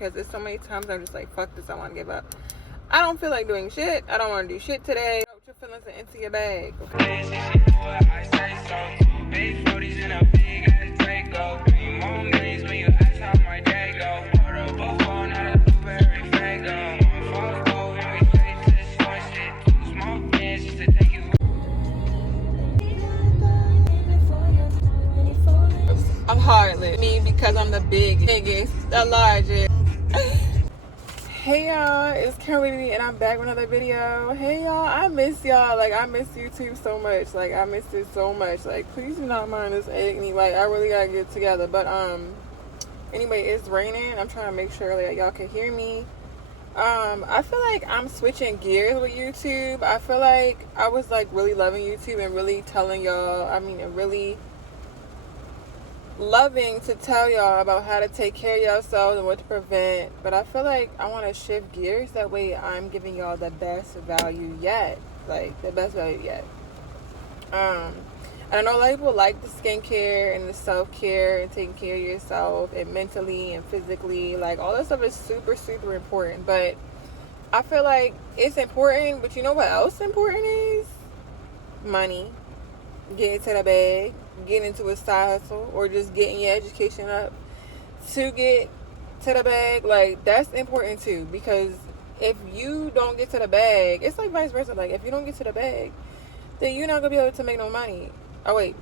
because there's so many times I'm just like, fuck this, I want to give up. I don't feel like doing shit. I don't want to do shit today. Put your feelings into your bag, okay? I'm hardly me because I'm the biggest, the largest. Hey y'all, it's Caramelbbyy and I'm back with another video. Hey y'all, I miss y'all. Like, I miss YouTube so much. Like, I miss it so much. Like, please do not mind this agony. Like, I really gotta get together. But anyway, it's raining. I'm trying to make sure like y'all can hear me. I feel like I'm switching gears with YouTube. I feel like I was like really loving YouTube and really telling y'all, and really loving to tell y'all about how to take care of yourselves and what to prevent, but I feel like I want to shift gears. That way I'm giving y'all the best value yet, like the best value yet. And I know a lot of people like the skincare and the self-care and taking care of yourself and mentally and physically, like all that stuff is super important, but I feel like it's important, but you know what else important is? Money. Getting to the bag, getting into a side hustle, or just getting your education up to get to the bag. Like, that's important too, because if you don't get to the bag, it's like vice versa. Like, if you don't get to the bag, then you're not gonna be able to make no money. Oh wait,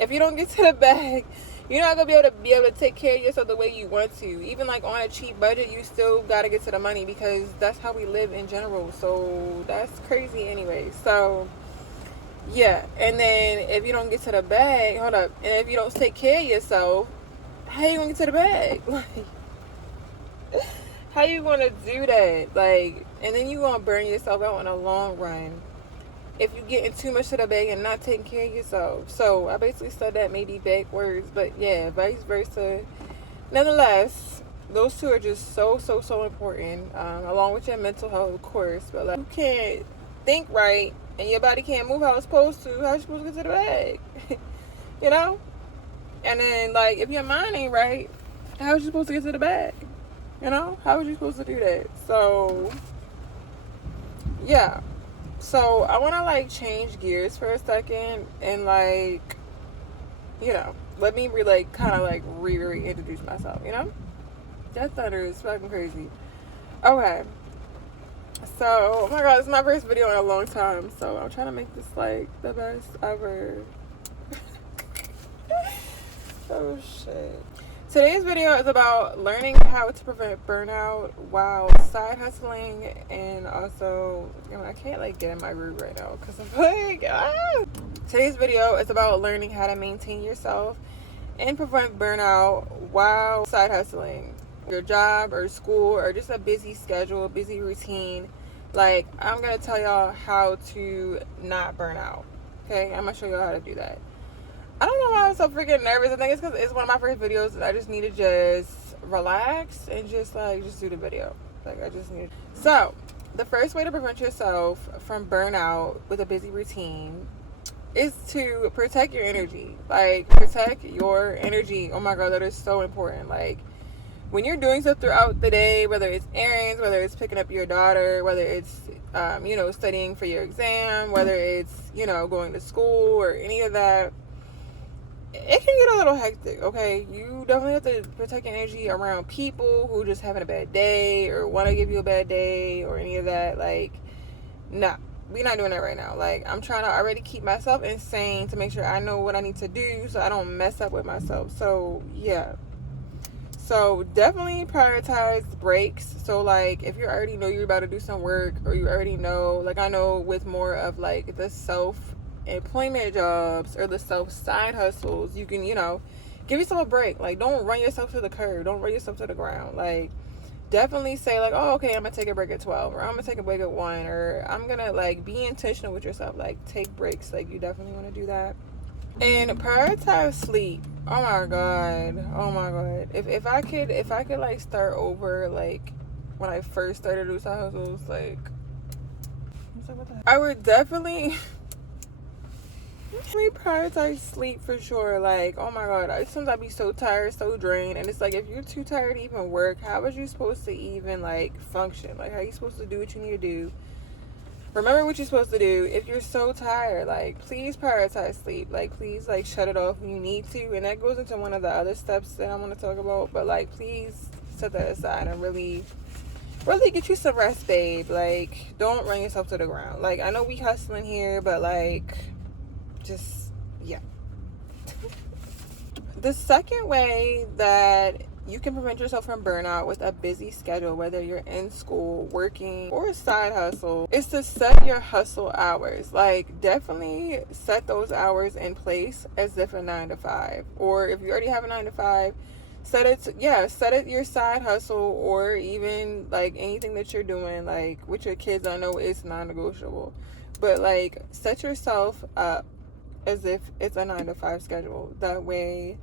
if you don't get to the bag, you're not gonna be able to take care of yourself the way you want to. Even like on a cheap budget, you still gotta get to the money, because that's how we live in general. So that's crazy anyway. So yeah, and then if you don't get to the bag, hold up, and if you don't take care of yourself, how you gonna get to the bag? Like, how you gonna do that? Like, and then you gonna burn yourself out in the long run if you getting too much to the bag and not taking care of yourself. So I basically said that maybe backwards, but yeah, vice versa. Nonetheless, those two are just so important, along with your mental health, of course. But like, you can't think right and your body can't move how it's supposed to, how you supposed to get to the bag? You know? And then, like, if your mind ain't right, how is you supposed to get to the bag? You know? How are you supposed to do that? So, yeah. So, I want to, like, change gears for a second and, like, you know, let me, kind of reintroduce myself, you know? That thunder is fucking crazy. Okay. So, oh my god, it's my first video in a long time, so I'm trying to make this like the best ever. Oh shit. Today's video is about learning how to prevent burnout while side hustling, and also, I can't like get in my room right now because I'm like, Today's video is about learning how to maintain yourself and prevent burnout while side hustling. Your job or school or just a busy schedule, a busy routine. Like, I'm gonna tell y'all how to not burn out. Okay, I'm gonna show y'all how to do that. I don't know why I'm so freaking nervous. I think it's because it's one of my first videos and I just need to just relax and just do the video. Like, I just need. So the first way to prevent yourself from burnout with a busy routine is to protect your energy. Like, protect your energy. Oh my god, that is so important. Like, when you're doing stuff throughout the day, whether it's errands, whether it's picking up your daughter, whether it's, studying for your exam, whether it's, going to school or any of that, it can get a little hectic, okay? You definitely have to protect your energy around people who just having a bad day or want to give you a bad day or any of that. Like, nah, we're not doing that right now. Like, I'm trying to already keep myself insane to make sure I know what I need to do so I don't mess up with myself. So, yeah. So definitely prioritize breaks. So like, if you already know you're about to do some work, or you already know, like, I know with more of like the self-employment jobs or the self-side hustles, you can, give yourself a break. Like, don't run yourself to the curb. Don't run yourself to the ground. Like, definitely say like, oh, okay, I'm gonna take a break at 12, or I'm gonna take a break at 1, or I'm gonna like be intentional with yourself. Like, take breaks. Like, you definitely want to do that. And prioritize sleep. Oh my god. If I could like start over, like when I first started those hustles, like, what the heck? I would definitely Really prioritize sleep for sure. Like, oh my god, sometimes I be so tired, so drained, and it's like if you're too tired to even work, how are you supposed to even like function? Like, how are you supposed to do what you need to do? Remember what you're supposed to do. If you're so tired, like, please prioritize sleep. Like, please, like, shut it off when you need to. And that goes into one of the other steps that I want to talk about. But like, please set that aside and really get you some rest, babe. Like, don't run yourself to the ground. Like, I know we hustling here, but like, just, yeah. The second way that you can prevent yourself from burnout with a busy schedule, whether you're in school, working, or a side hustle, is to set your hustle hours. Like, definitely set those hours in place as if a 9 to 5. Or if you already have a 9 to 5, set it your side hustle, or even like anything that you're doing, like with your kids. I know it's non-negotiable, but like, set yourself up as if it's a 9 to 5 schedule. That way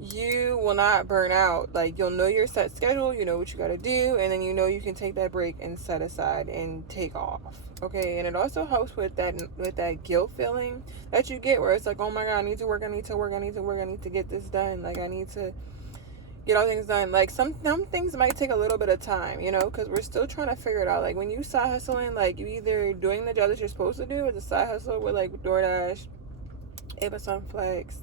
you will not burn out. Like, you'll know your set schedule, you know what you got to do, and then you know you can take that break and set aside and take off. Okay, and it also helps with that guilt feeling that you get, where it's like, oh my god, I need to work, I need to get this done. Like, I need to get all things done. Like, some things might take a little bit of time, you know, because we're still trying to figure it out. Like, when you side hustling, like, you either doing the job that you're supposed to do as a side hustle with like DoorDash, Amazon Flex,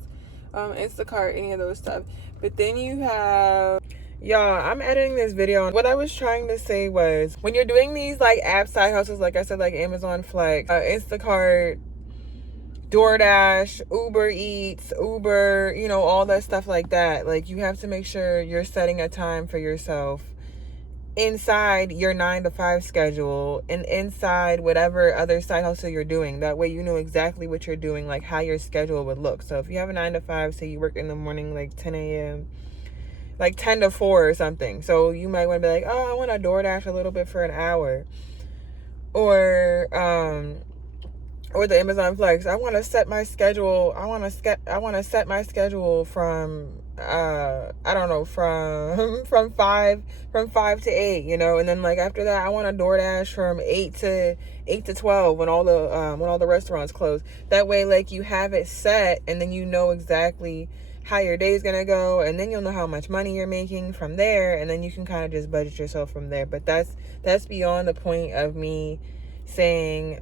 Instacart, any of those stuff. But then you have, y'all, I'm editing this video. What I was trying to say was, when you're doing these like app side hustles, like I said, like Amazon Flex, Instacart, DoorDash, Uber Eats, Uber, you know, all that stuff like that. Like, you have to make sure you're setting a time for yourself inside your 9 to 5 schedule and inside whatever other side hustle you're doing. That way you know exactly what you're doing, like how your schedule would look. So if you have a 9 to 5, say you work in the morning like 10 a.m., like 10 to 4 or something. So you might want to be like, oh, I want to DoorDash a little bit for an hour. Or the Amazon Flex. I want to set my schedule. I want to set my schedule from I don't know, from 5 to 8, you know, and then like after that I want to DoorDash from 8 to 12 when all the restaurants close. That way, like, you have it set, and then you know exactly how your day's gonna go, and then you'll know how much money you're making from there, and then you can kind of just budget yourself from there. But that's beyond the point of me saying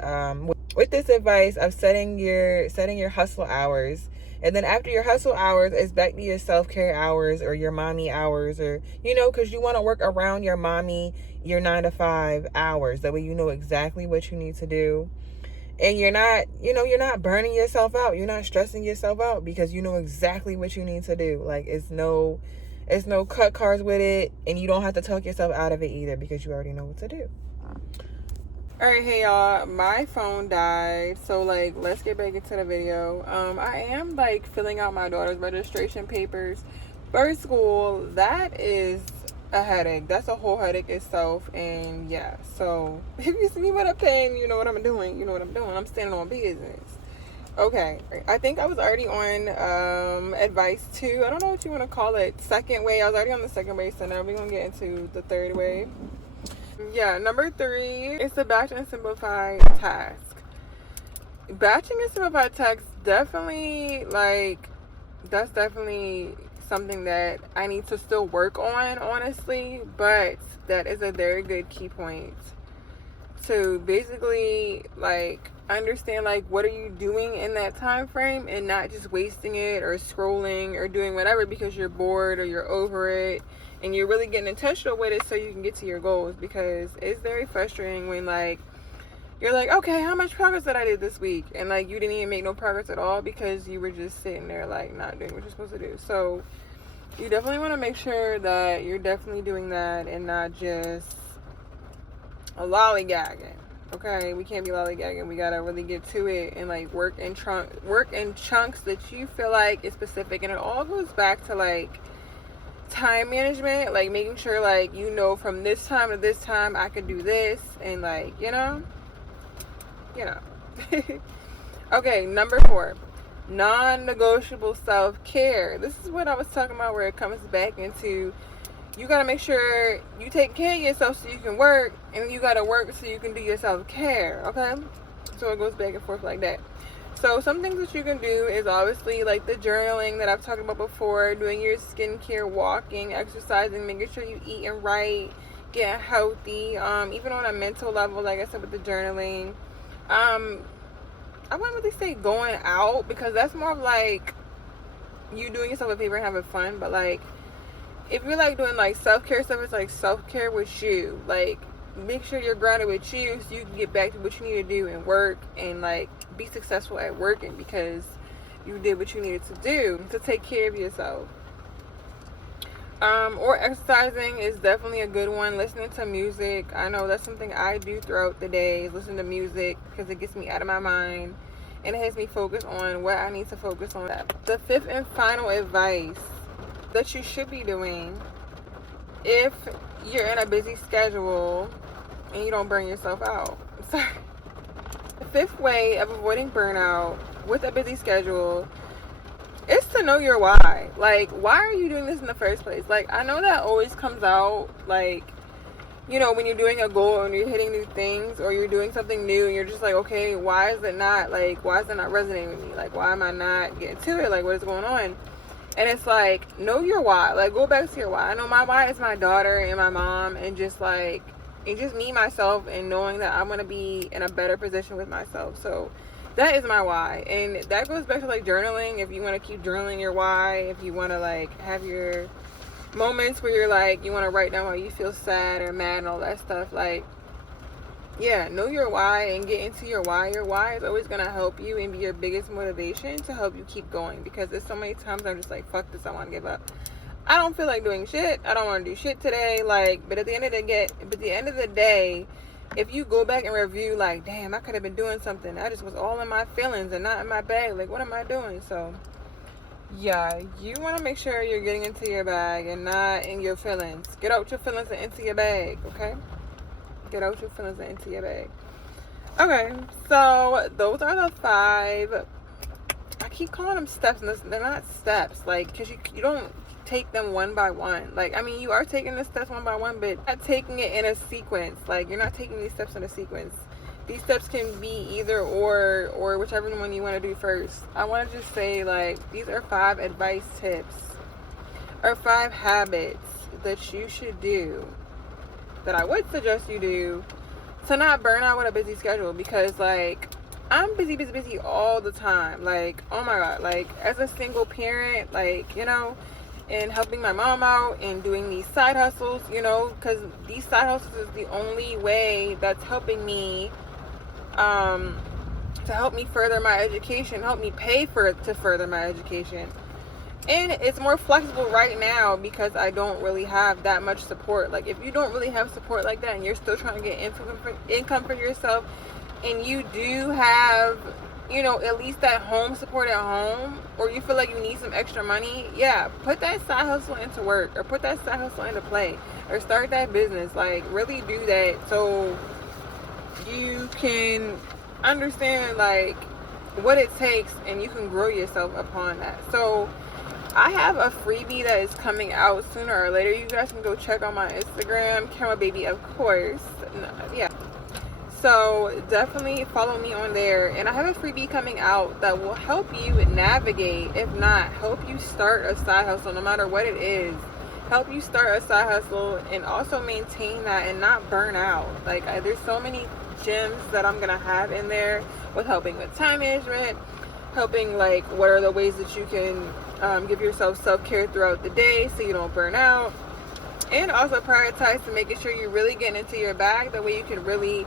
with this advice of setting your hustle hours. And then after your hustle hours, it's back to your self-care hours or your mommy hours, or, you know, because you want to work around your 9 to 5 hours. That way you know exactly what you need to do. And you're not burning yourself out. You're not stressing yourself out because you know exactly what you need to do. Like, it's no cut cars with it, and you don't have to talk yourself out of it either because you already know what to do. All right, hey y'all, my phone died, so like, let's get back into the video. I am like filling out my daughter's registration papers for school. That is a headache. That's a whole headache itself. And yeah, so if you see me with a pen, you know what I'm doing. I'm standing on business. Okay, I think I was already on advice 2. I don't know what you want to call it. Second way. I was already on the second way, so now we're gonna get into the third way. Yeah, number 3 is to batch and simplify tasks. Batching and simplify tasks, definitely, like, that's definitely something that I need to still work on, honestly. But that is a very good key point to basically, like, understand, like, what are you doing in that time frame, and not just wasting it or scrolling or doing whatever because you're bored or you're over it. And you're really getting intentional with it so you can get to your goals, because it's very frustrating when, like, you're like, okay, how much progress did I do this week? And, like, you didn't even make no progress at all because you were just sitting there, like, not doing what you're supposed to do. So you definitely want to make sure that you're definitely doing that and not just lollygagging. Okay, we can't be lollygagging. We gotta really get to it and, like, work in chunks that you feel like is specific. And it all goes back to, like, time management, like making sure, like, you know, from this time to this time I could do this, and, like, you know. Okay, number 4, non-negotiable self-care. This is what I was talking about, where it comes back into, you gotta make sure you take care of yourself so you can work, and you gotta work so you can do your self-care. Okay, so it goes back and forth like that. So some things that you can do is obviously like the journaling that I've talked about before, doing your skincare, walking, exercising, making sure you eating right, getting healthy. Even on a mental level, like I said with the journaling. I wouldn't really say going out, because that's more of like you doing yourself a favor and having fun. But like if you're like doing like self-care stuff, it's like self-care with you. Like make sure you're grounded with you so you can get back to what you need to do and work and like be successful at working because you did what you needed to do to take care of yourself. Or exercising is definitely a good one. Listening to music, I know that's something I do throughout the day, is listen to music because it gets me out of my mind and it helps me focus on what I need to focus on. The fifth and final advice that you should be doing if you're in a busy schedule and you don't burn yourself out. Sorry. The fifth way of avoiding burnout with a busy schedule is to know your why. Like, why are you doing this in the first place? Like, I know that always comes out, like, you know, when you're doing a goal and you're hitting new things or you're doing something new and you're just like, okay, why is it not resonating with me? Like, why am I not getting to it? Like, what is going on? And it's like, know your why. Like, go back to your why. I know my why is my daughter and my mom, and just like, and just me, myself, and knowing that I'm going to be in a better position with myself. So that is my why. And that goes back to like journaling. If you want to keep journaling your why, if you want to like have your moments where you're like, you want to write down why you feel sad or mad and all that stuff, like, yeah, know your why and get into your why. Your why is always going to help you and be your biggest motivation to help you keep going, because there's so many times I'm just like, fuck this, I want to give up. I don't feel like doing shit. I don't want to do shit today. Like, but at the end of the day, if you go back and review, like, damn, I could have been doing something. I just was all in my feelings and not in my bag. Like, what am I doing? So, yeah, you want to make sure you're getting into your bag and not in your feelings. Get out your feelings and into your bag, okay? Get out your feelings and into your bag. Okay, so those are the 5. I keep calling them steps, and they're not steps. Like, because you don't take them one by one. Like, I mean, you are taking the steps one by one, but not taking it in a sequence. Like, you're not taking these steps in a sequence. These steps can be either or whichever one you want to do first. I want to just say, like, these are 5 advice tips or 5 habits that you should do, that I would suggest you do, to not burn out with a busy schedule. Because, like, I'm busy all the time. Like, oh my god, like, as a single parent, like, you know, and helping my mom out and doing these side hustles, you know, because these side hustles is the only way that's helping me to help me further my education, help me pay to further my education. And it's more flexible right now because I don't really have that much support. Like, if you don't really have support like that and you're still trying to get income for yourself, and you do have, you know, at least that home support at home, or you feel like you need some extra money, yeah, put that side hustle into work, or put that side hustle into play, or start that business. Like, really do that so you can understand, like, what it takes, and you can grow yourself upon that. So I have a freebie that is coming out sooner or later. You guys can go check on my Instagram, Caramelbbyy, of course. Yeah. So definitely follow me on there. And I have a freebie coming out that will help you navigate, if not help you start a side hustle, no matter what it is. Help you start a side hustle and also maintain that and not burn out. Like, there's so many gems that I'm going to have in there, with helping with time management, helping, like, what are the ways that you can give yourself self-care throughout the day so you don't burn out. And also prioritize to making sure you're really getting into your bag. That way you can really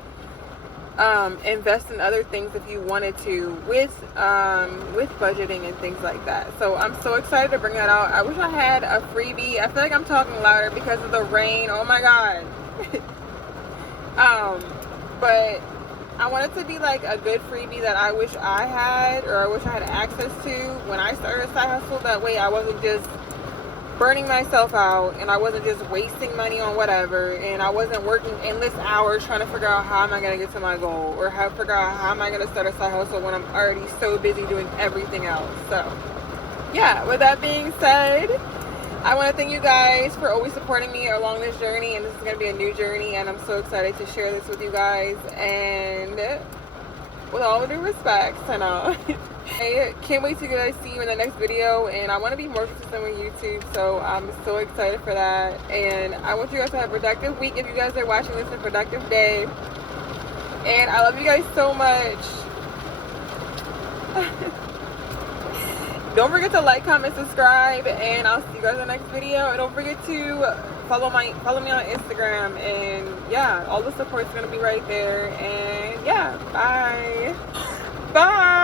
invest in other things if you wanted to, with budgeting and things like that. So I'm so excited to bring that out. I wish I had a freebie. I feel like I'm talking louder because of the rain. Oh my god. But I want it to be like a good freebie that I wish I had, or I wish I had access to when I started a side hustle. That way I wasn't just burning myself out, and I wasn't just wasting money on whatever, and I wasn't working endless hours trying to figure out how am I going to get to my goal, or figure out how am I going to start a side hustle when I'm already so busy doing everything else. So yeah, with that being said, I want to thank you guys for always supporting me along this journey, and this is going to be a new journey, and I'm so excited to share this with you guys. And with all due respect, and I can't wait to guys see you in the next video, and I want to be more consistent with YouTube, so I'm so excited for that. And I want you guys to have a productive week if you guys are watching this, a productive day. And I love you guys so much. Don't forget to like, comment, subscribe, and I'll see you guys in the next video. And don't forget to follow me on Instagram, and yeah, all the support's gonna be right there. And yeah, bye. Bye.